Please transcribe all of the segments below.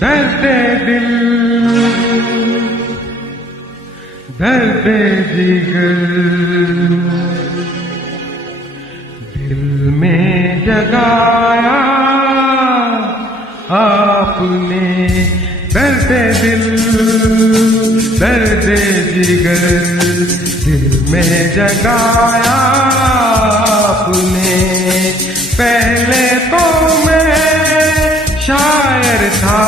दर्द दिल दर्द जिगर दिल में जगाया आपने। दर्द दिल दर्द जिगर दिल में जगाया आपने। पहले तो मैं शायर था,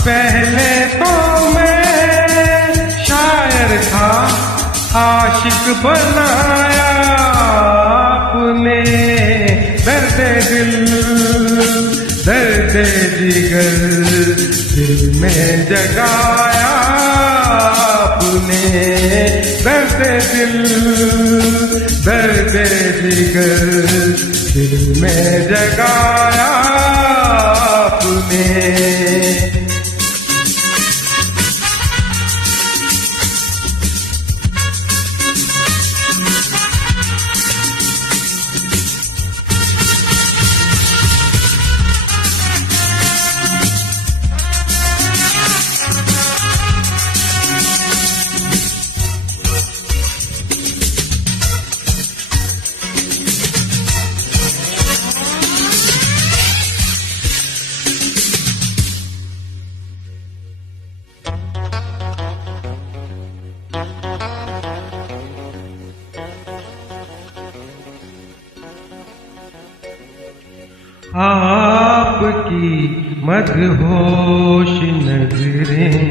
पहले तो मैं शायर था, आशिक बनाया आपने। दर्द दिल दर्द जिगर दिल में जगाया आपने। दर्द दिल दर्द जिगर दिल में जगाया आपने। आपकी मदहोश नजरें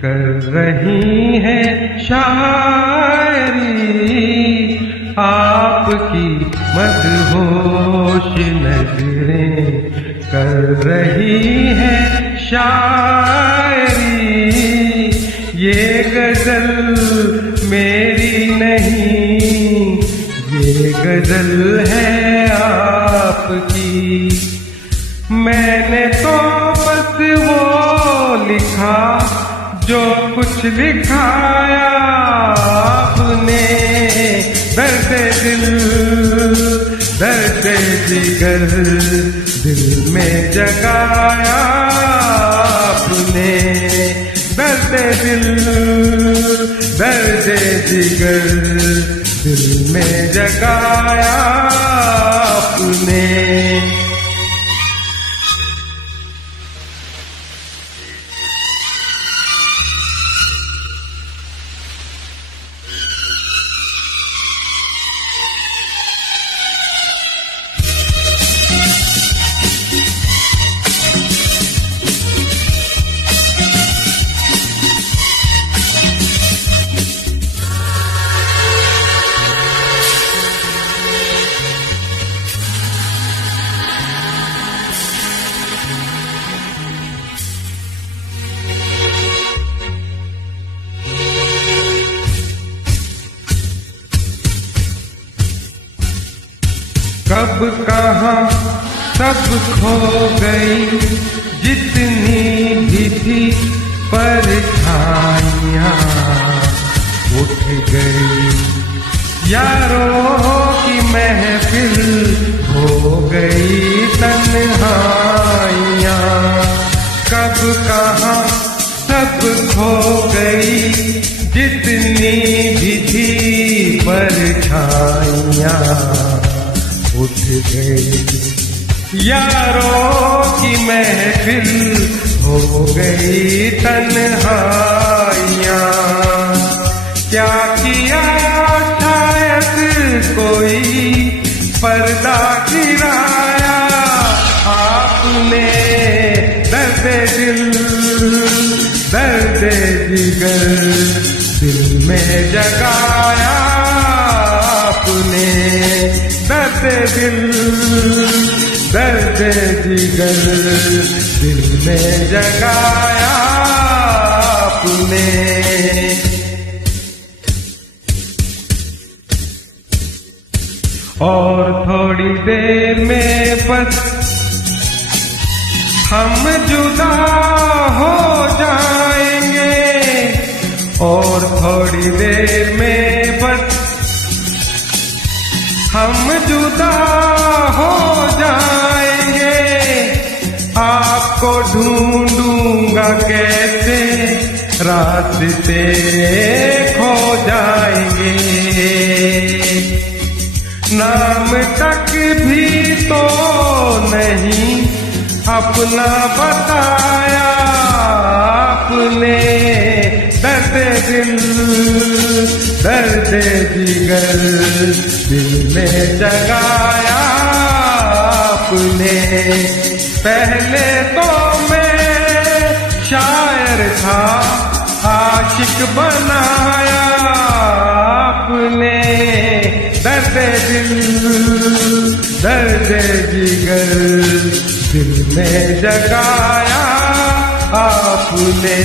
कर रही हैं शायरी। आपकी मदहोश नजरें कर रही हैं शायरी। ये गजल मेरी नहीं, ये गजल है आपकी। मैंने तो बस वो लिखा जो कुछ लिखाया आपने। दर्द दिल दर्द जिगर दिल में जगाया आपने। दर्द दिल दर्द जिगर दिल में जगाया आपने। कब कहाँ सब खो गई, जितनी भी थी परछाइयाँ उठ गई। यारों की महफिल हो गई तन्हाइयाँ। कब कहाँ सब खो गई, जितनी भी थी परछाइयाँ उठ गई। यारों की महफिल हो गई तन्हाइयाँ। क्या किया शायद कोई पर्दा गिराया आपने। दर्द दिल दर्द जिगर दिल में जगाया आपने। दर्द दिल दर्द जिगर दिल में जगाया आपने। और थोड़ी देर में बस हम जुदा हो जाएंगे। और थोड़ी देर में बस हम जुदा हो जाएंगे। आपको ढूंढूंगा कैसे, रास्ते खो जाएंगे। नाम तक भी तो नहीं अपना बताया आपने, दर्द दिल दर्द जिगर दिल में जगाया आपने। पहले तो मैं शायर था, आशिक बनाया आपने, दर्द दिल दर्द जिगर दिल में जगाया आपने।